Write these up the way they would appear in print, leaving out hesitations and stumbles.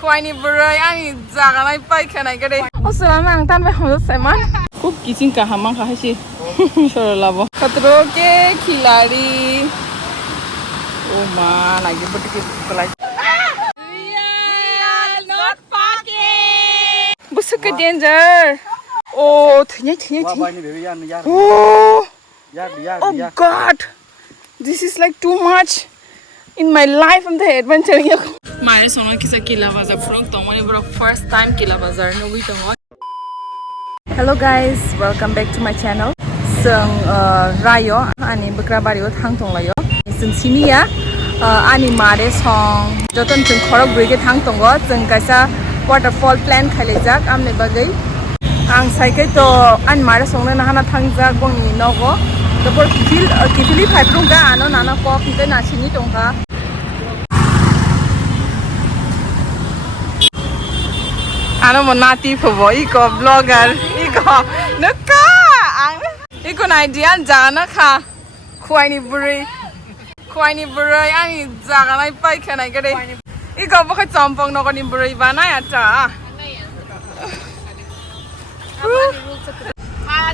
khaiwi burai ani jaganai paikhanai gare osalama ang tan bai hodo seman khub kichin ka hamang ka haisi sorolabo khatro ke khilari oh ma lagi botike kolai not fucking busuka danger oh thnya oh god this is like too much in my life I'm the adventure Maare sona kisa Killa Bazar from tomani bro first time Killa Bazar no we tongo Hello guys welcome back to my channel sung rayo ani bukra bario thang tonglayo sung siniya ani Maare song joton sung khorok brige thang tongo sung kaisa waterfall plan khailejak amne bagai ang saikai to an Maare song na hana thangjak bongni nogo topor kifili phaipronga ano nana ko kite na sini tongka ano mo nati phobo iko blogger iko naka ang iko na idea jana kha khaiwi burai ani jaganai paikhanai gare iko bokha champong nogoni burai banai ata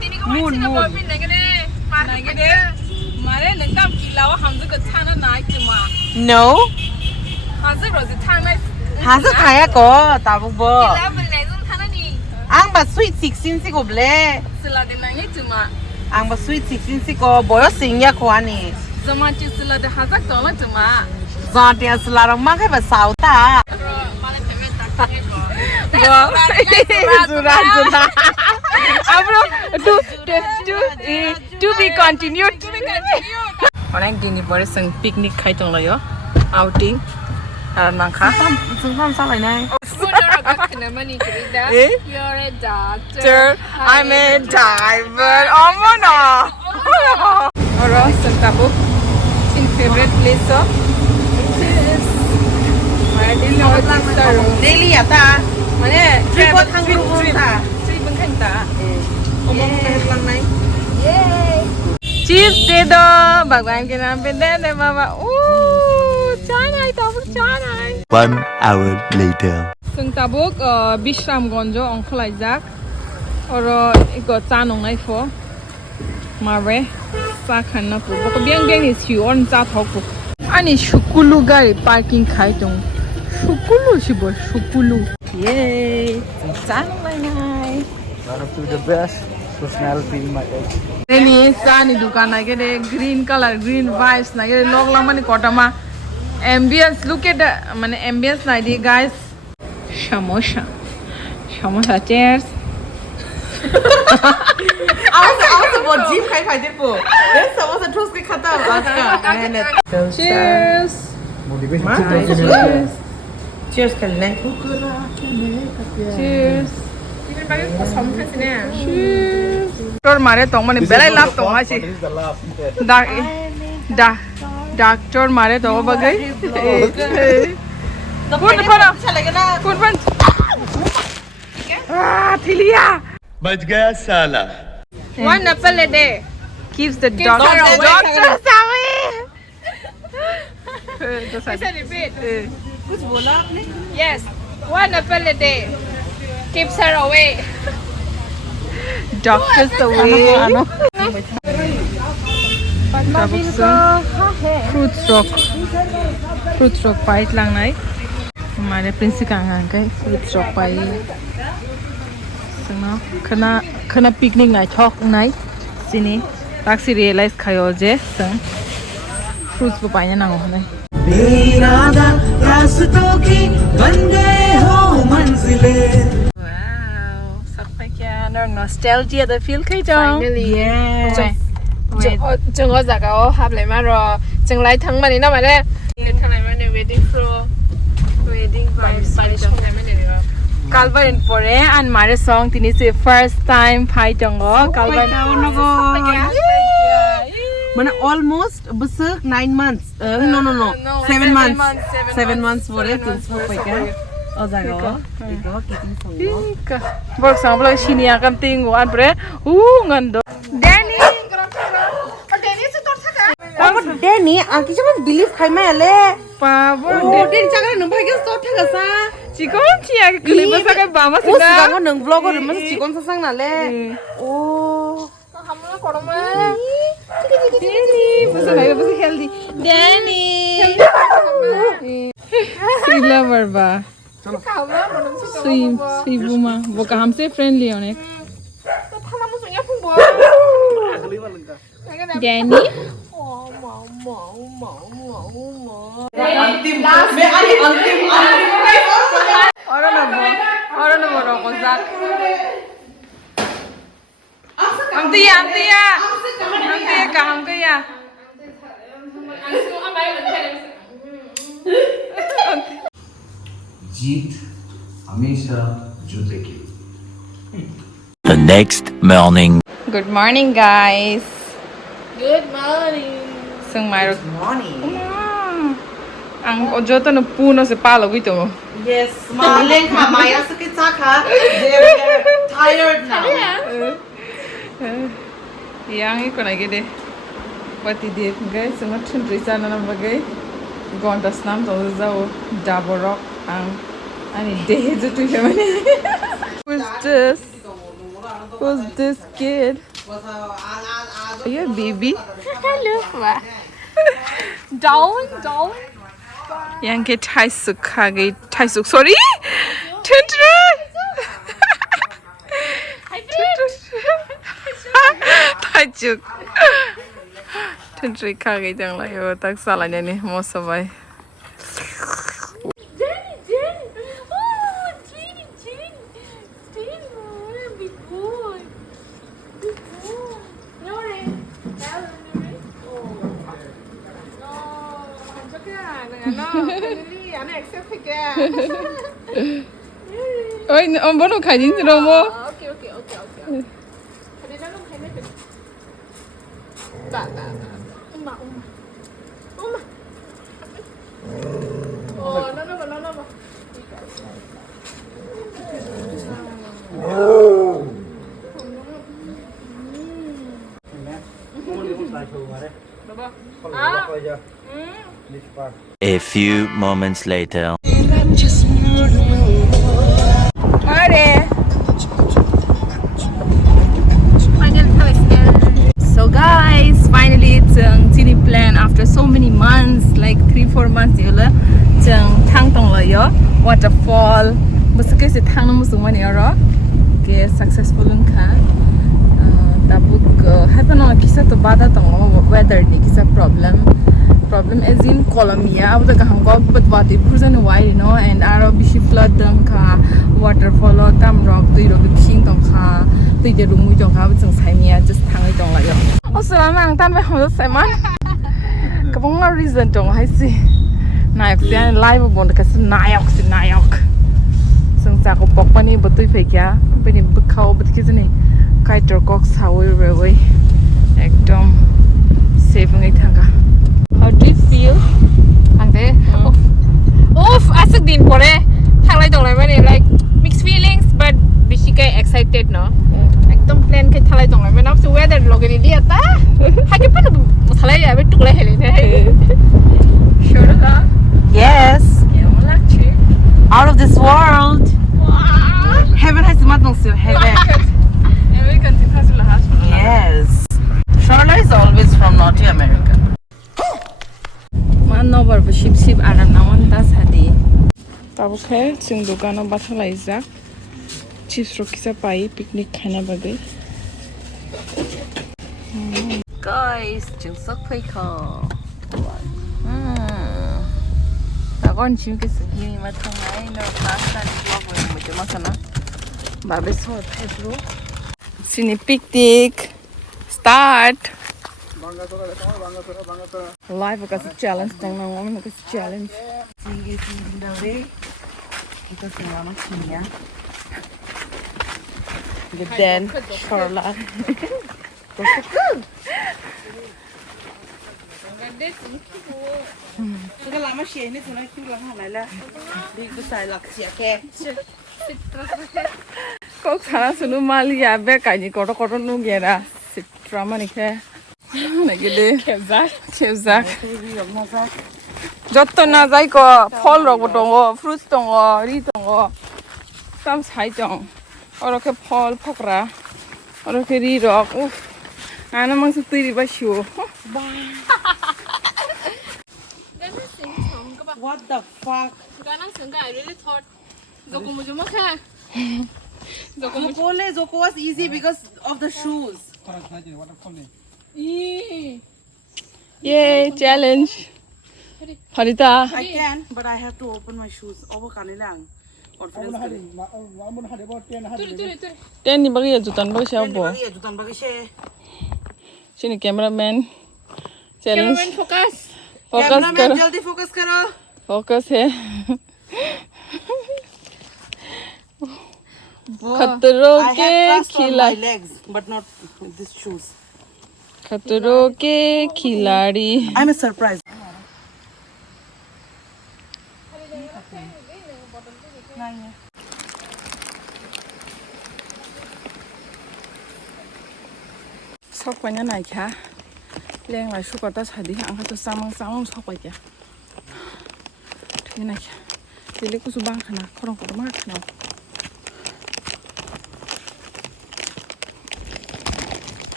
tini ko machine boyfriend nagare nagare mare nangam kilawa hamzu ko thana nai kuma no hazu rozi thana 하서 가야고 따보고 kilawa nai zum thana ni 앙바 스윗 16 시고 블레 sila de nai tuma 앙바 스윗 16 시고 뭐요 싱야 고아니 zama chi sila de hazak tona tuma 자티아 슬라랑 마게 바 사우타 male payment tak 주라 abro to be continued onek dini pore sung picnic khai tonglayo outing ar nangkha 중삼 살아이네 You're a doctor I'm a diver oh no oro sentabu in favorite place of 데일리 야타 mane 트리포 탕그루 타 trip khanta 어머 탕그루 chips de do bhagwan ke naam pe de de baba chana ai tabuk chana 1 hour later sung tabuk Bishramganjo onkhalaijak oro iko cha nongnai fo Maare cha khanna pu boko biang ni sion cha thokpu ani shukulu gari parking khai tong shukulu sibo shukulu yay cha nongnai nai One of the best personality in my age. Ini sani dukan lagi deh green color green vibes lagi deh log lama nih kota mah ambience look at the mana ambience lagi guys samosa cheers आवाज बहुत jeep खाई खाई दे पो ये समोसा ठोस के खाता आज का मेहनत cheers cheers कर ले cheers Doctor Maare tong mani belai lap tong aji What is the laugh? Doctor Maare tong bagai Pun thilia बच गया साला 1 apple a day keeps the doctor away कुछ बोला आपने Yes, 1 apple a day keeps her away. Doctors away. Fruit rock pahit lang nai. Maare prinsipal ngang kai fruit rock pai. Sena khana picnic nai chok nai. Sini taxi realize khayo je sang fruits po pai na ngo nai. बेइरादा रास्तों की बन गए हो मंजिलें Wow, sakpai kya nostalgia the feel kai jong. Finally, yeah. Jung go jaga o hap lai ma ro jung lai thang mani na ma le thang lai ma ne wedding vibes bari song lai ma ne ro kalbar in pore and Maare song tini se first time phai jong go kalbar Mana almost besok 9 months. No. 7 months. 7 months for it. So quick. Oh, jago. Ika. For example, sinia kam tingo an pre. Ngando. Danny. Danny, angki cuma believe khai mai ale. Pa. Oh, Danny jaga numpai ke store thaga sa. Cikon cia kelip masa kan bama sih Us kamu neng vlog udah masih cikon sesang nale. Oh. Danny, masa lagi masa healthy. Danny. Killa barba. Sui buma. Boka हमसे friendly होने. Danny. Orang nomor rokok zat. Amti ya. Kaham ke ya. जीत हमेशा जीतेगी. The next morning. Good morning, guys. Good morning. Sung Myro. Good morning. Ang ojo to no puno se palo gito mo. Yes, Marlene ka, Maya sakit sa ka. They're tired now. Yang iko na gede. Pati de guys, sung matun risa na na bagay. Gondas nam to zao daborok ang ani dehe jo tu hemane. Who's this kid? Are you a baby? Hello. Down. Yang ke Thaisuk khage. Thaisuk, sorry. Tendra. Thaisuk. Tendra khage jang la yo tak sala ne ni mo sabai. Ôi, ông bố nó khai dính từ đâu mua? Ok. Bà. Oma. Oh, no. A few moments later. Maare. So guys, finally it's chili plan after so many months, like 3-4 months yola. Thang tong la yo waterfall. Musuke se thang no musuma ni ro. Ke successful kha. Tabuk happen on kisa to bada tong weather ni kisa problem as in Colombia अब तो कहाँ को बतवाते पुरजन Y you know and आरो बिशी flood दंग का waterfall तम rock तो इरो बिखिंग दंग का तो इधर रूम में दंग का बच्चों साइनिया just थांगे दंग लायो ओ सलाम आंग तान पे हम लोग साइमन कबंगा reason दंग है सी नायक से यानी live बंद कैसे नायक संसार को पकपनी बतुई फेंकिया बनी बखाओ बतकिस नहीं काइटर कॉक्स हावे रेवे एकदम safe नहीं थांगा. How do you feel? Asik din pore. Thanglai donglai mane like mixed feelings but bisikai excited no. Ekdom plan kai thalai donglai mane apse weather logeni dia ta. Hage pan thalai abe tuklai hele ne. Sure ka? Yes. Kemon lagche? Out of this world. Heaven has mat nong siyo heaven. American tikasula has. Yes. Charla is always from North America. No barba ship aram naman tas hadi. Tabo khe sing dukano bathalai jak. Chips ro kisa pai picnic khana bagai. Guys, chung sok phai kho. Tagon chim ke sagi ma thangai no pasta ni vlog mo je masana. Babe so phebro. Sini picnic start. Life is a challenge. Woman is a challenge. Then Charla. Cái lắm mà xé này tụi nó kêu lắm này là đi cứ xài lọc xé kè. Kok sana sunu mali ya be kaji koto nu gera. Drama ni khe. Nagide. Kevzak. Jotona Zaiko, Paul Robotongo, Fruits Tongo, Ritongo, some Saitong, or a Paul Pokra, or a Rock. And amongst the three by shoe. What the fuck? I really thought Zoko was easy because of the shoes. Yay, challenge. Harita. I can, but I have to open my shoes. Over Kanilang. Or Then you bring to Tanbo Shabo. Sini cameraman. Challenge. focus. Focus Cameraman, karo. jaldi focus karo. Focus hai. खतरों I के have trust on my खिलाड़ी legs, but not these shoes. खतरों के खिलाड़ी I'm a surprise. sok panya nai kha leng lai su ko ta chadi ang kha to samang sok pai kya thini nai kha dile ku su bang khana khorong ko ma khana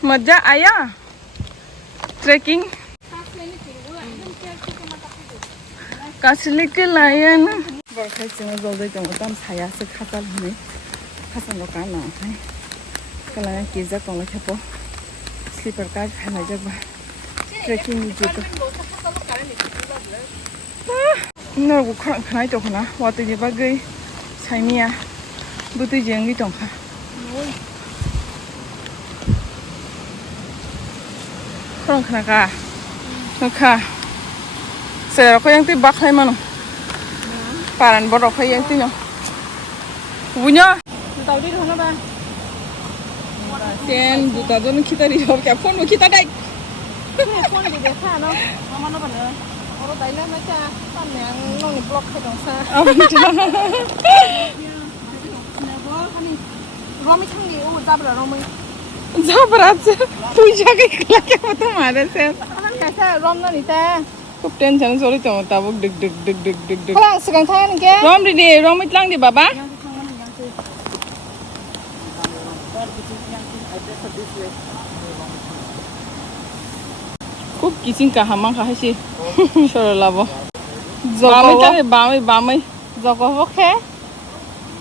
मजा आया trekking कासली के lion बरखाय जों जल्दै दङ दाम सायासो खाताल होनै खासन काना है कला केजा कला खेपो स्लीपर कार खाना जब ट्रेकिंग जुतो नरगु खानाय दखना वातै जे बागै साइमिया बुतै जेंगि दंखा Kurang kena kah? Kah? Saya rokok yang tu baklai mana? Paran berokok yang tu nyo. Punya? Tahu di mana bang? Ten buta tu kita di jawab kaya phone kita dah. Phone di desa no. Mana mana? Orang Thailand macam yang nong ni block hai dong sa. Romi changi, zabra romi. Zabrat, puja ke kela kya pata mara se. Kaisa rom na ni ta. खूब tension sorry तो tabuk dig dig. Kalau sekarang tangan ke? Rom di rom itlang di baba. खूब kissing का हमang का है Sure labo. Bamai. Joko oke.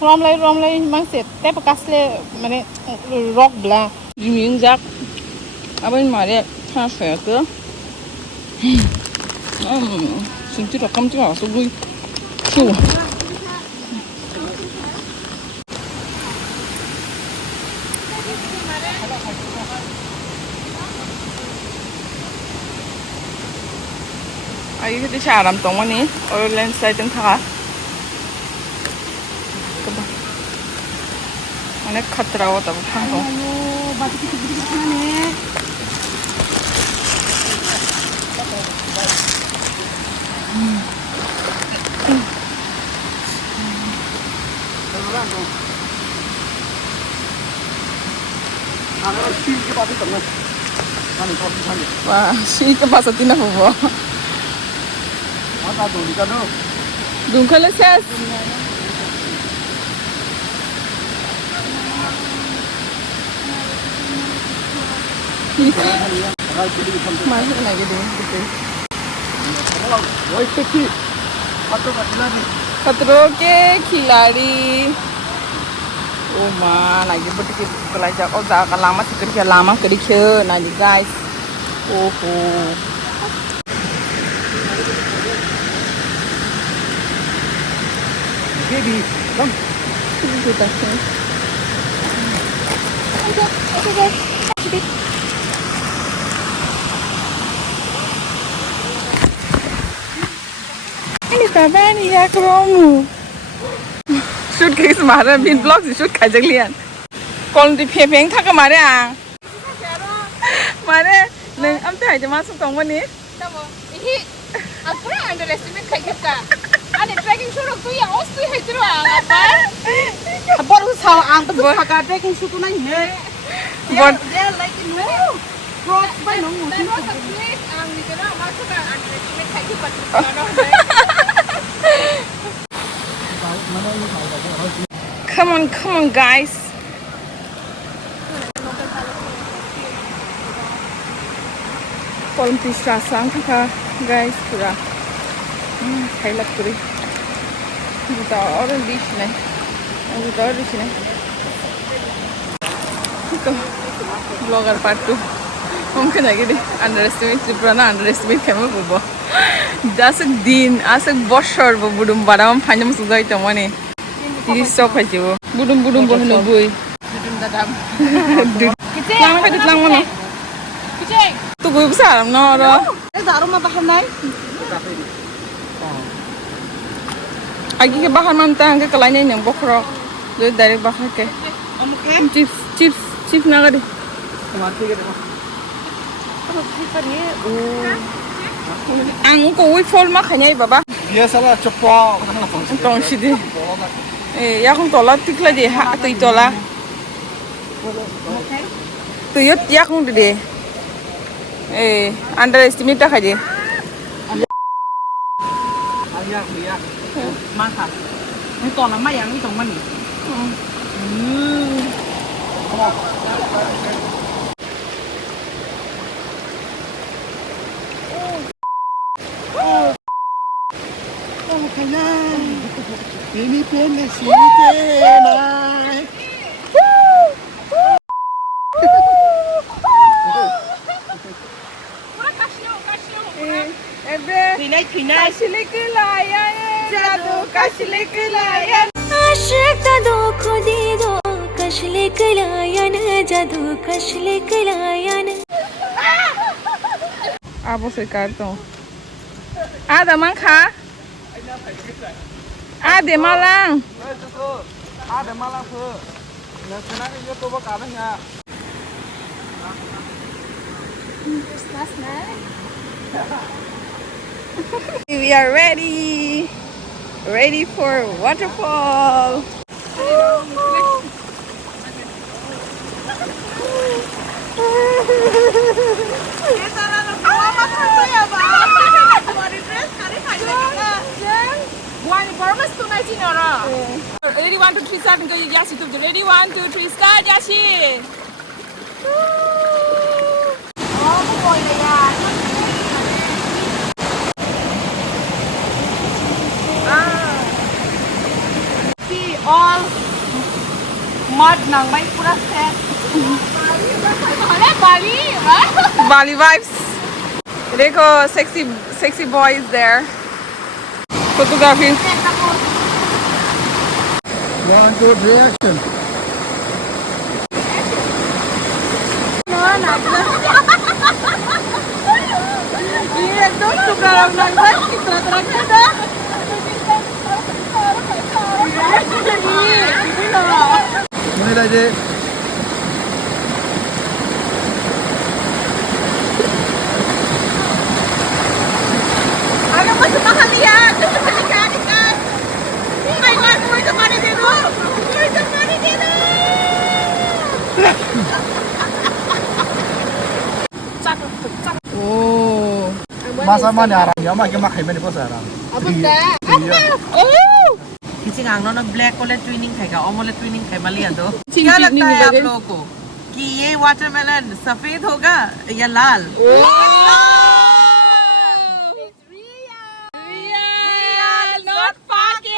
Rom lai mang set. Tapi kasle mana rock bla. Juming jak. Abang Maare transfer ke. Sinti rakam tu lah sebui. Shu. Ayo kita caram tong ni. Or landslide yang thaka. Kaba. Mana khatra ho tab thang. Wah, sih ke pasal tina bobo. Dungkal ses. Masuk lagi deh. खतरों के खिलाड़ी ओ मां lagi betul belajar oh jaga lama kerja lama kerja nanti guys oh baby come kita okay. Ini baba ni ya kromu. Shoot ke Maare bin vlog shoot kai jag lian. Kon di phepeng tha ka Maare ang. Maare neng am tai je masuk tong wani. Tamo. Ihi. Apa underestimate kai kita. Ane trekking shoot tu yang os tu hai terus apa? Baru saw ang tu pakai trekking shoe tu nanya. But They like no. Crocs by no. That was a place Come on, guys. Palm trees rasang ka, guys, pura. Kailak puri. Kita orang di sini. Kita orang di sini. Ito, vlogger part 2. Mungkin lagi deh underestimate Tripura na underestimate kami bobo. Dasag din, asag boshor bo budum badam panjam sudai tamane. Ini sok aja bo. Budum boh nubui. Budum dadam. Lang ka dit lang mana? Kucing. Tu gue besar no ro. Darum mah bahan nai. Agi ke bahan mantang ke kelanya yang bokro. Jadi dari bahan ke. Chips naga deh. Ang ko ui fol ma khanyai baba. Biasalah cepat. Tong sidi. Ya kung tola tikla je ha tu tola. Tu yot ya kung de. Underestimate tak aja. Maka. Ini tol nama yang itu mana? Ini pendek sih naik. Trinai. आशिक दादो को दे दो कशले कलायन जादू कशले कलायन Apa sih kartu? Ada mangka? Ada malang. Ada malah tuh. Yang senang itu coba kameranya. We are ready for waterfall. Ready 1 2 3 start and Yasi to ready 1 2 3 start Yasi. See all mud nang mai pura set. Bali vibes. Dekho sexy boys there. Photography. 1 good reaction. Ini tuh suka orang nang kita terangkan dah. Mulai aja. Agak masuk mahal lihat. Ikan. Mai kemana dia tu? Oh. Masa mana arang ya? Makin makin mana pun sekarang. Oh. किसी आंगनों में black वाले twinning खाएगा और वाले twinning खाए मलिया तो चिंग क्या चिंग लगता है आप लगे। लोगों को कि ये वाटरमेलन सफेद होगा या लाल Real, not fake.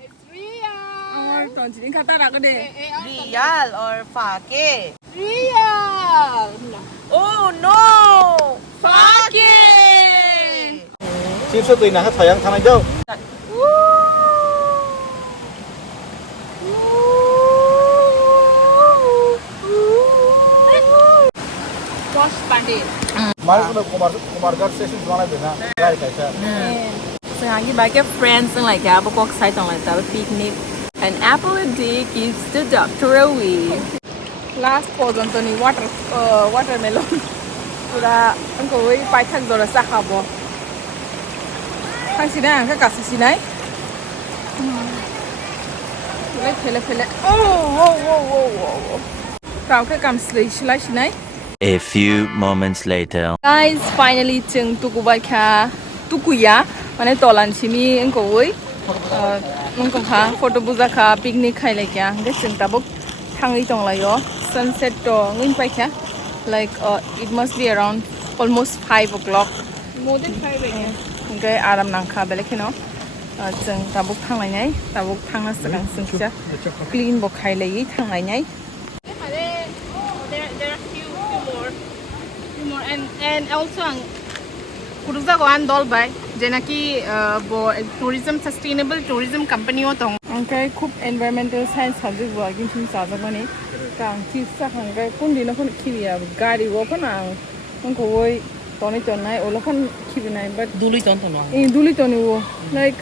It's real. Tuan sini kata nak deh. Real और फाके Real. oh no Fake. Chip tuh ini nak sayang tanah jauh. Wash pandit. Malah udah kumar gar sesi mana bina. Gaya kayak. So hangi baik friends and like apple box side on like that picnic. An apple a day keeps the doctor away. Last pause on Tony watermelon. Pura angko wei pai thak dora sakabo. Thang sini angka kasih sini. Pele. Oh. Kau ke kam selai sini. A few moments later. Guys, finally cheng tukubai kha tukuya mane tolan chimi engkoi engkong kha photo buza kha picnic khai lai kya nge cheng tabuk thangi tong layo sunset to ngin pai kya like it must be around almost 5 o'clock More than 5 a.m. nge aram nang kha belekino cheng tabuk thang lai nai tabuk thang na sakang sungcha clean bo khai lai thang lai nai There are few more. And also Kuruza go an dol bai. Jenaki tourism sustainable tourism company o tong. angkai khub environmental science subject bo agin thum sa jabani kang chi sa hangkai kun dina kon khiya gari wo kana angko woi toni tonai olo kon khibinai but Dului ton ton. duli toni wo like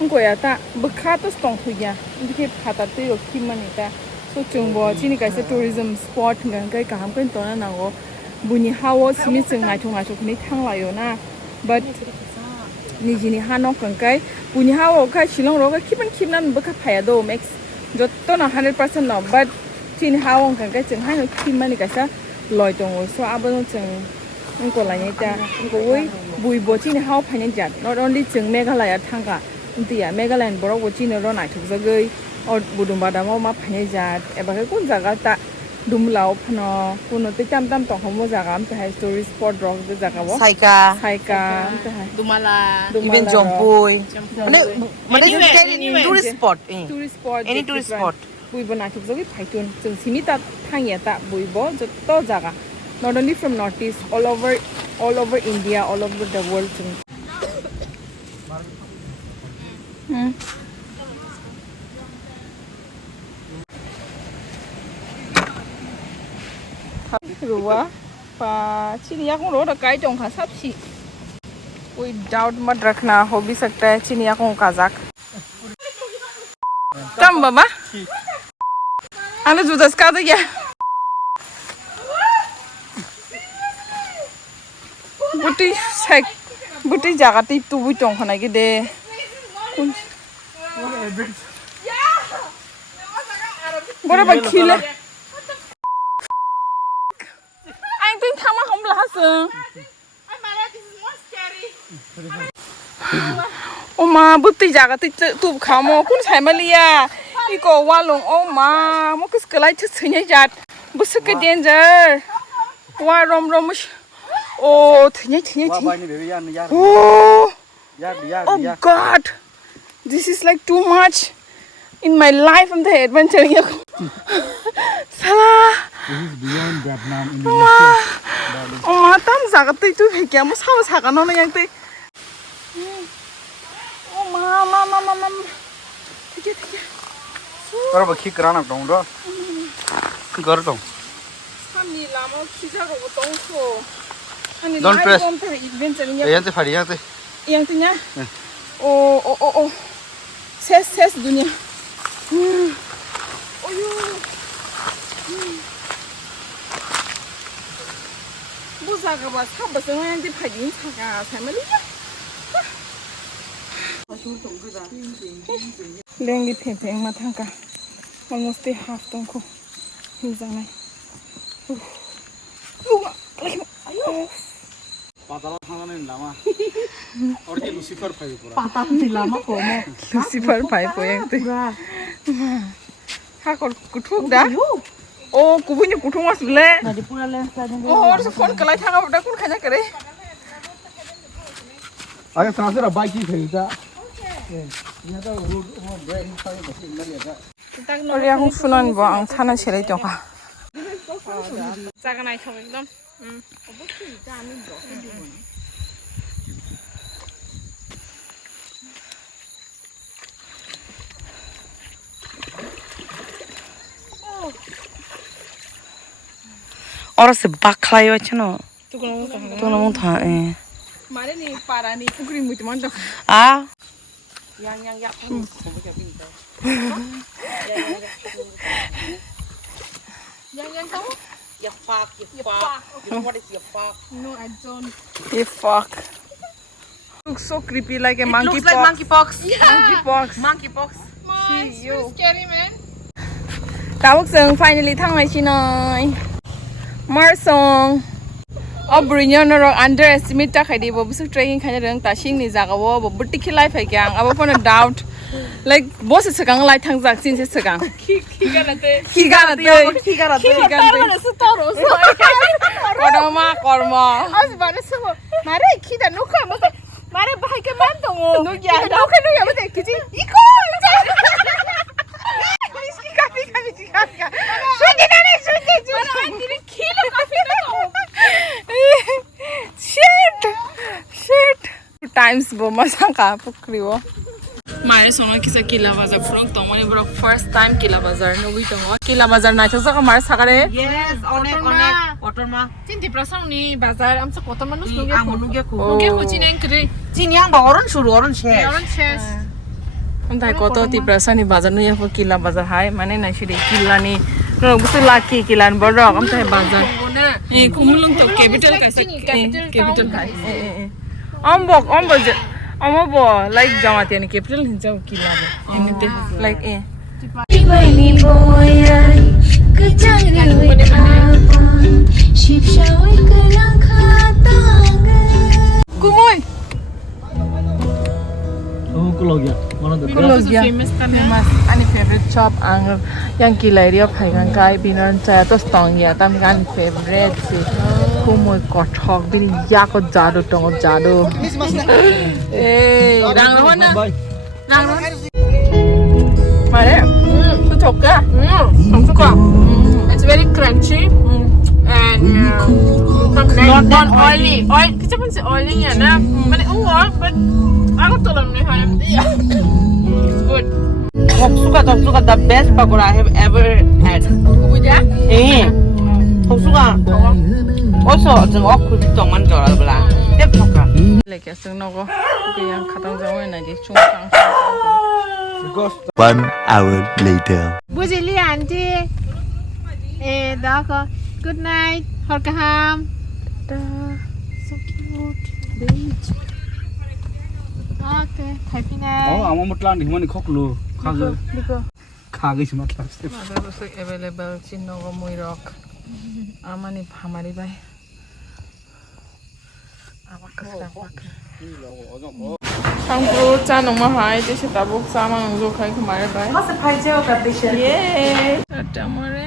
angko ya ta bkha to stong thuya indike phata te ro khimani ta so chungbo chini kaisa tourism spot ngai kaham kan tona na go buni hawo simi chung ngai thuk ni thanglayo na but nijini hano kangkai buni hawo ka shilong ro ka khibnan bkha phaya do max jotto na 100% no but chini hawo kangkai chung hano khimani kaisa loi tong so abon chung angko la ni ta angko woi bui bo chini hawo phane jat not only chung meghalaya thangka intia meghalaya borok bo chini ro nai thuk jagai or budum badam ma phane jat eba ke kun jaga ta dumlao phano kuno te tam tong homo jaga am ta story spot rock de jaga bo Saika. saika ta Dumala. Even Jomboy. Mane Anywhere. tourist spot. tourist spot Any tourist spot. bui bo na thuk jagi phaitun chung simi ta thangya ta bui bo jotto jaga not only from northeast all over India all over the world chung Rua pa चिनिया को road काई टों खा सब सी कोई doubt मत रखना हो भी सकता है चिनिया को काजाक कम बाबा आने जुदस का तो क्या बुटी जगह ती तू भी टों खाना के दे बड़ा बखीले Thama hom lahasung. Oma buti jaga ti tu khamo kun sai malia. Iko walong oma mo kus kelai chu chhnya jat. Busuk danger. Wa rom Oh thnya. Oh god. This is like too much. In my life I'm the adventure. Salah. This is beyond Vietnam, Indonesia. Oh, matam zagat tu hekya mo sawas hakano na yang te. Oh, mama. Tiga. Pero bakhi karana dong do. Gar dong. Kami lama kisa ro tong so. Don't press. Yang Yang te. Yang tu nya. Oh. Ses dunia. Oh yo. Buzaga ba sabba sengan di phajin thaga family lengi pheng ma thanga almost half tong ko hiljanai Patala thangane lama. Or ke Lucifer phai pura. Patap ni lama ko mo. Lucifer phai po yang te ha ko kuthuk da Oh, kubunya kuthung mas bule. Tripura le sa jang. Oh, और phone कलाई थांगा बड़ा कौन खाना करे? Ayo sangat ada bike ini saja. Ini ada road brand saya masih melihat saja. और yang Funan बो आं थाना छेलै दंखा. जागा नाय थाव एकदम. Orang sebaklai macam no. Tu kalau tu. Tu nama tu Maare ni para ni pukri muitulwng dok. Ah. Yang ya. Yang kamu? Ya fuck. You know what is your fuck? No, I don't. You fuck. Looks so creepy like a monkey Looks like monkeypox. Monkeypox. Monkeypox. It's really scary, man. Tabuk seng finally thang lai chi noi. Marsong. Brinyon ro underestimate ta khai di bo busuk trekking khai rang ta Shingli jaga wo bo butti khilai phai kyang abo pon doubt like boss se kang lai thang jak sin se kang ki gana te su toro so korma as bane su mare ki da no kha mo mare bhai ke man to no ya no ya mo te ki ji iko times bo masa ka pukri wo mare sono kisa Killa Bazar front to mani bro first time Killa Bazar no wi tongo Killa Bazar na chasa ka mar sakare Yes, onek otor ma. Cinti prasang ni bazar amsa kotor manus nuge Nuge ku. nuge kucinen kre Cinyang ba oron shuru oron she. yaron ses amtai koto ti prasa ni bazar no ya ko Killa Bazar hai mane na shiri Killa ni no busu laki Killa n bor amtai bazar e kumulung to capital ka sak capital hai ombo like Jamatia ni capital hinjau Killa bo inite like Bani boyan kejang apa ship shawai kelang khatang kumoy Oh, Kologia. One of the Kologia famous ani favorite shop ang yang Killa area phaigang kai binon cha to stong ya tam gan favorite si kumoy kothok bin ya ko jadu tong jadu eh rang ro na rang ro mare tu thok ka it's very crunchy and not oily oil kita pun se oily ya na mane ungol but aku tolong ni hai it's good Topsuka the best pakoda I have ever had. kuya Topsuka. Also, jeng aku tong man jora bla. Tepsuka. like asung no go yang khatang jaw na ji chung sang 1 hour later. bujili auntie dako good night horkaham so cute beach okay happy night Oh, I'm a plan. Himani khoklu. Khage sima class. mother was available chinno go mui rock amani bhamari bai Sangpro cha nong ma hai te se tabuk sa ma nong zo khai khmai bai Mas phai jeo ka patient. yay tata more